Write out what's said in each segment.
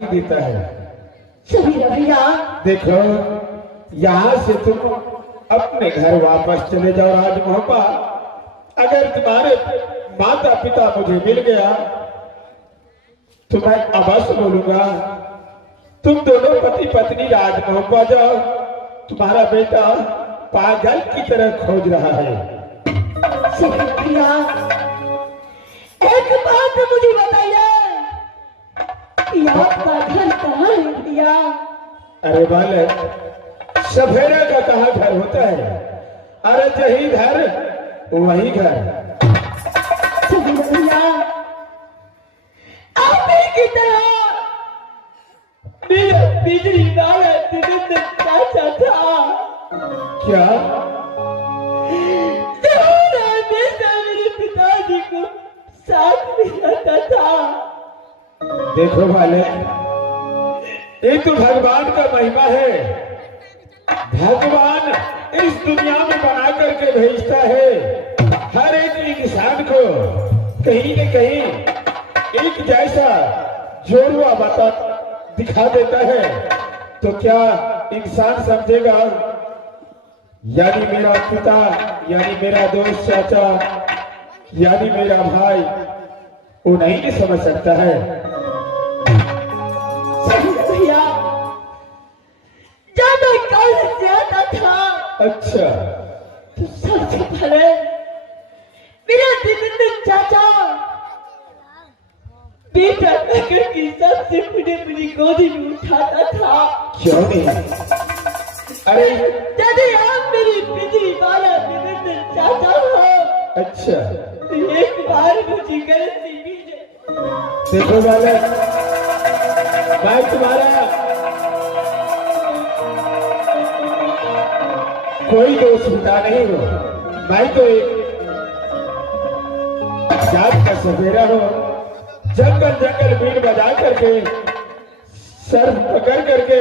देता है। समीरा भैया देखो, यहाँ से तुम अपने घर वापस चले जाओ राजमोहब्बा। अगर तुम्हारे माता पिता मुझे मिल गया तो मैं अवश्य बोलूंगा तुम दोनों पति पत्नी राजमोहब्बा जाओ। तुम्हारा बेटा पागल की तरह खोज रहा है। समीरा भैया एक बात मुझे बताइए कि आपका घर कहाँ है भैया? अरे बालक, सफेरा का कहाँ घर होता है? अरे जही घर वही घर। समीरा भैया आप ही की तरह मेरा बिजली वाला दिनेंद्र चाचा था। क्या? तुम्हारा बेटा मेरे पिताजी को साथ में रहता था। देखो बालक, ये तो भगवान का महिमा है। भगवान इस दुनिया में बना करके भेजता है हर एक इंसान को कहीं न कहीं एक जैसा जोड़वा बता दिखा देता है। तो क्या इंसान समझेगा यानी मेरा पिता, यानी मेरा दोस्त चाचा, यानी मेरा भाई, वो नहीं समझ सकता है। भैया जब मैं कॉलेज से आता था अच्छा, तो सबसे पहले मेरा दिनेंद्र चाचा बेटा कहकर की सबसे बड़ी गोदी में उठाता था। क्यों नहीं? अरे यदि आप मेरी बिजली वाला दिनेंद्र चाचा हो अच्छा, तो एक बार मुझे गलती मिले। देखो बालक, मैं तुम्हारा कोई दोस्त पिता नहीं हूँ। मैं तो एक जात का सफेरा हूँ। जंगल जंगल बीड़ बजा करके, सर्फ पकड़ करके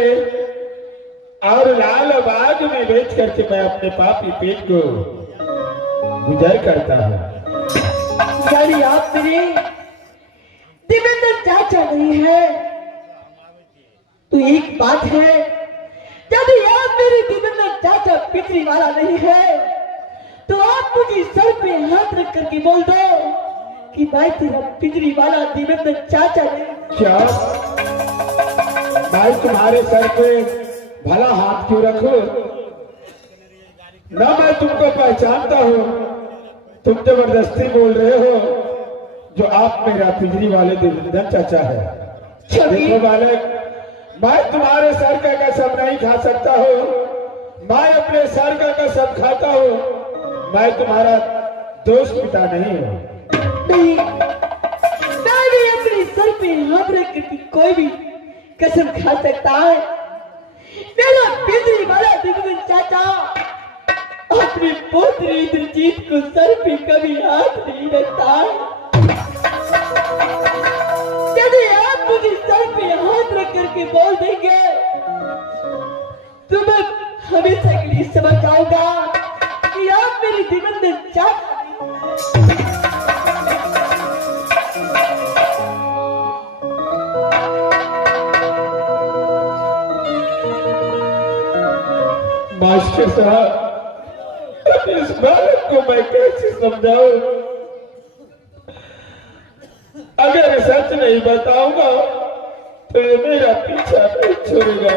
और लाल बाग में बेच करके मैं अपने पापी पेट को गुजर करता हूँ। यानी आप मेरे दिनेंद्र चाचा नहीं है तो एक बात है, यदि आप मेरे दिनेंद्र चाचा पितरी वाला नहीं है तो आप मुझे सर पे हाथ रख करके बोल दो कि मैं तेरा पितरी वाला दिनेंद्र चाचा नहीं। क्या मैं तुम्हारे सर पे भला हाथ क्यों रखूं? ना मैं तुमको पहचानता हूँ। तुम जबरदस्ती बोल रहे हो जो आप मेरा पिंजरी वाले दिनेंद्र चाचा है। देखो बालक, मैं तुम्हारे सर का कसम नहीं खा सकता हूँ। मैं अपने सर का कसम खाता हूँ। मैं तुम्हारा दोस्त पिता नहीं हूँ। नहीं, मैं भी अपने सर पे हाथ रख करके कोई भी कसम खा सकता है। मेरा पितरी वाला दिनेंद्र चाचा अपने पुत्र इंद्रजीत को सर पे कभी हाथ नहीं रखता। यदि आप मुझे सर पे हाथ रख करके बोल देंगे तो मैं हमेशा के लिए समझ जाऊंगा कि आप मेरे दिनेंद्र चाचा। मास्टर साहब, इस बालक को मैं कैसे समझाऊं? अगर सच नहीं बताऊंगा तो ये मेरा पीछा नहीं छोड़ेगा।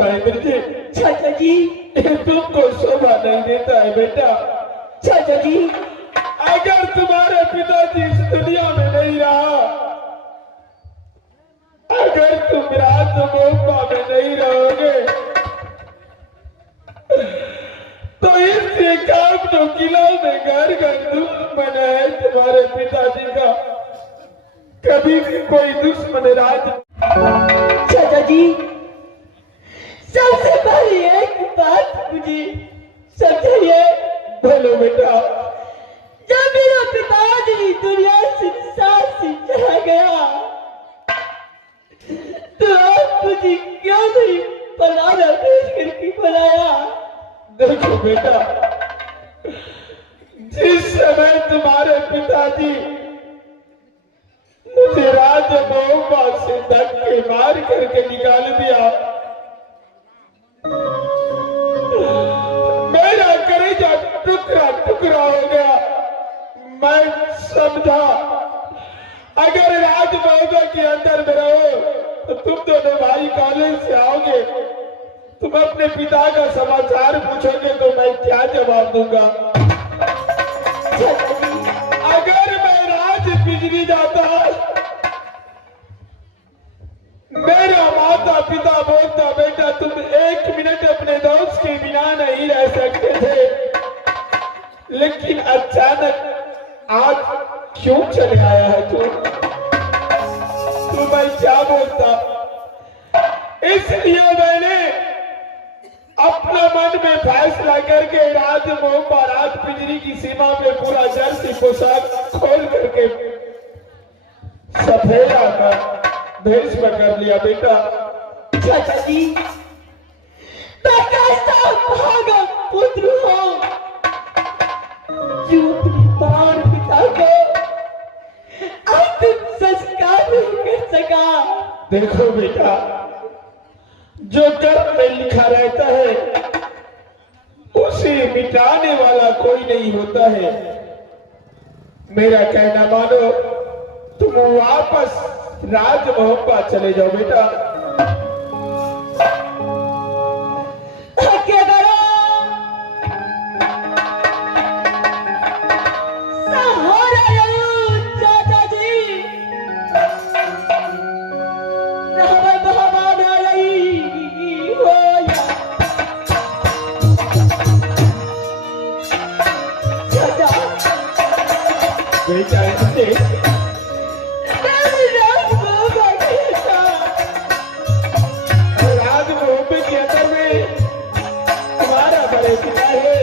बेटा इंद्र जी, चाचा जी, तुमको शोभा नहीं देता है बेटा। चाचा जी, अगर तुम्हारे पिताजी इस दुनिया में नहीं रहा, अगर तुम राज मोहब्बा में नहीं रहोगे, तो इस एकांत किला में घर घर दुश्मन है तुम्हारे पिताजी का। कभी भी कोई दुश्मन राज। चाचा जी, सबसे पहले एक बात मुझे समझाइए। बोलो बेटा। जब मेरा पिताजी दुनिया संसार से चला गया, तो आप मुझे क्यों नहीं बनाना भेज करके बनाया? देखो बेटा, जिस समय तुम्हारे पिताजी मुझे राज मोहब्बा से धक्के मार करके निकाल दिया, मेरा कलेजा टुकड़ा टुकड़ा हो गया। मैं समझा अगर राज मोहब्बा के अंदर में रहो तो तुम दोनों भाई कॉलेज से आओगे, तुम अपने पिता का समाचार पूछोगे तो मैं क्या जवाब दूंगा। अगर मैं राज बिजली जाता, मेरा माता पिता बोलता बेटा तुम एक मिनट अपने दोस्त के बिना नहीं रह सकते थे, लेकिन अचानक आज क्यों चले आया है तो मैं क्या बोलता। इसलिए मैंने अपना मन में फैसला करके राज मोहब्बा राज पिंजरी की सीमा पे पूरा जर्सी पोशाक खोल करके सफेदा का भेष में कर लिया बेटा। चाचा जी, मैं कैसा भागा पुत्र हूँ जो अपने बार पिता को अंतिम संस्कार नहीं कर सका। देखो बेटा, जो कर्म में लिखा रहता है उसे मिटाने वाला कोई नहीं होता है। मेरा कहना मानो, तुम वापस राज मोहब्बा चले जाओ बेटा। क्या करो? सहारा लो चाचा जी, रहमत हमारा नहीं हो या। चाचा बेटा इसे राज मोहब्बे के अंदर में तुम्हारा बड़े पिता है,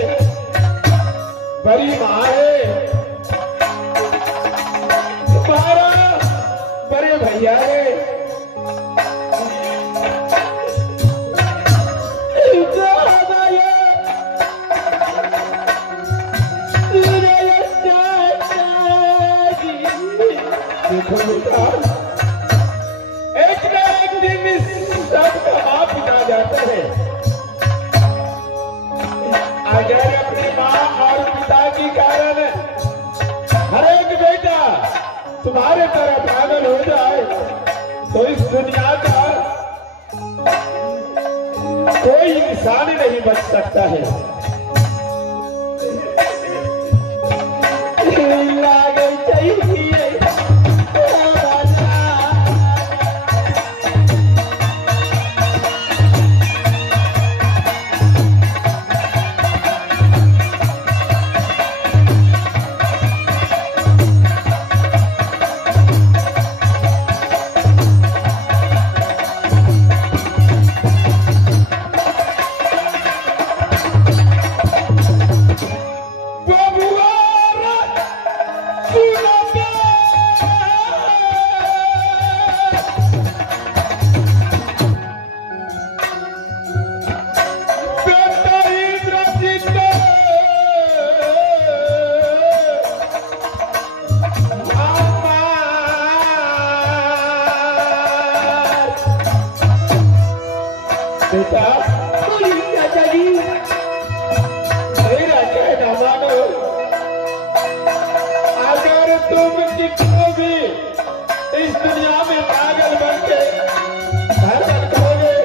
बड़ी माँ है, तुम्हारा बड़े भैया है। देखो बेटा, एक न एक दिन सबका बाप पिता जाता है। अगर अपने माँ और पिता के कारण हर एक बेटा तुम्हारे तरह पागल हो जाए तो इस दुनिया का कोई इंसान नहीं बच सकता है। बेटा चाचा जी, मेरा कहना मानो, अगर तुम कितने भी इस दुनिया में पागल बन के भटक करोगे,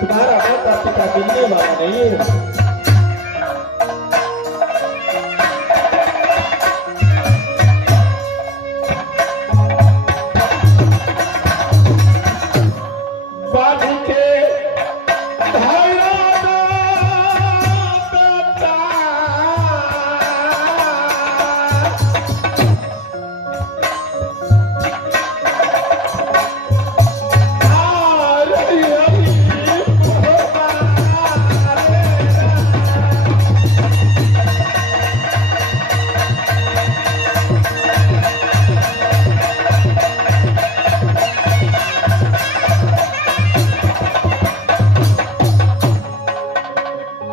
तुम्हारा माता पिता मिलने वाला नहीं है।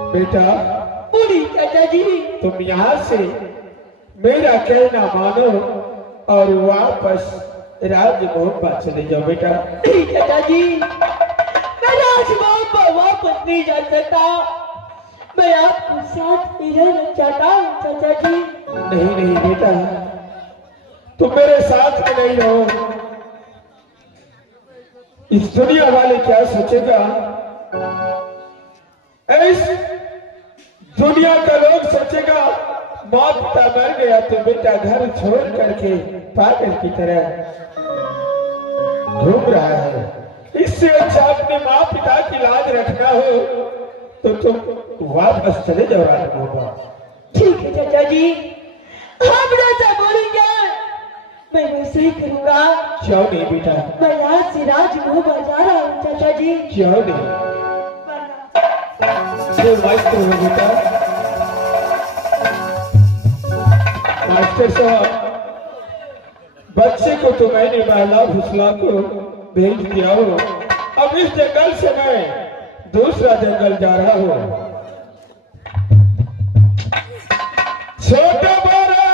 बेटा बोली चाचा जी। तुम यहाँ से मेरा कहना मानो और वापस राजमहल पर चले जाओ बेटा। नहीं चाचा जी, मैं राजमहल पर वापस नहीं जा सकता। मैं आपको साथ ही रहना चाहता हूँ चाचा जी। नहीं नहीं बेटा, तुम मेरे साथ में नहीं रहो। इस दुनिया वाले क्या सोचेगा, इस दुनिया का लोग सोचेगा माँ पिता मर गया तो बेटा घर छोड़ करके पागल की तरह घूम रहा है। इससे अच्छा अपने माँ पिता की लाज रखना हो तो तुम वापस चले जाओ राजमहल। ठीक है चाचा जी, आप जैसा बोलेंगे मैं वैसे ही करूँगा। क्यों नहीं बेटा? मैं यहाँ से राजमहल जा रहा हूँ चाचा जी। क्यों नहीं? मास्टर हो बेटा। मास्टर साहब, बच्चे को तो मैंने बहला फुसला को भेज दिया हो। अब इस जंगल से मैं दूसरा जंगल जा रहा हूँ। छोटे बड़े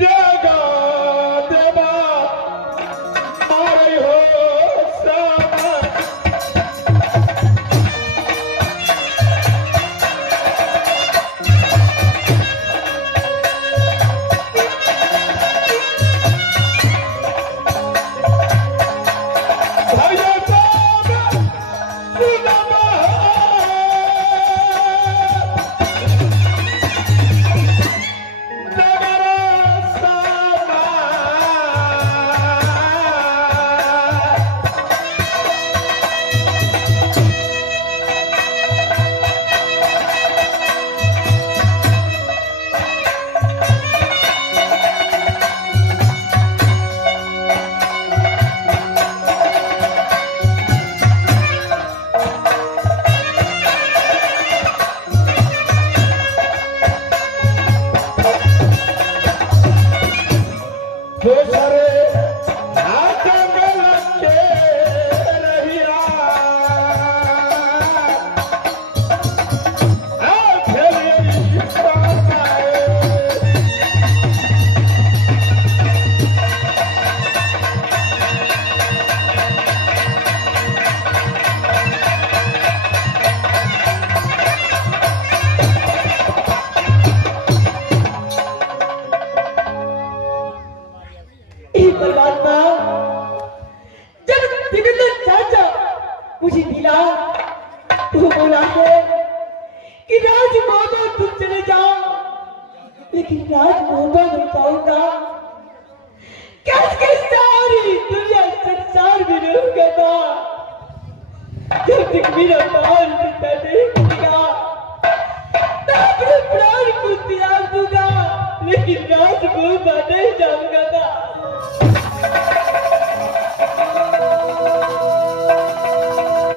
देगा देवा मारे हो सब। मुझे मिला तो बोला है कि राजमहल तुम चले जाओ, लेकिन राजमहल में जाऊंगा कैसे सारी दुनिया संसार में रहूंगा था। जब तक मेरा प्राण पिता नहीं मिलेगा मैं अपने प्राण को त्याग दूंगा, लेकिन राजमहल में नहीं जाऊंगा था।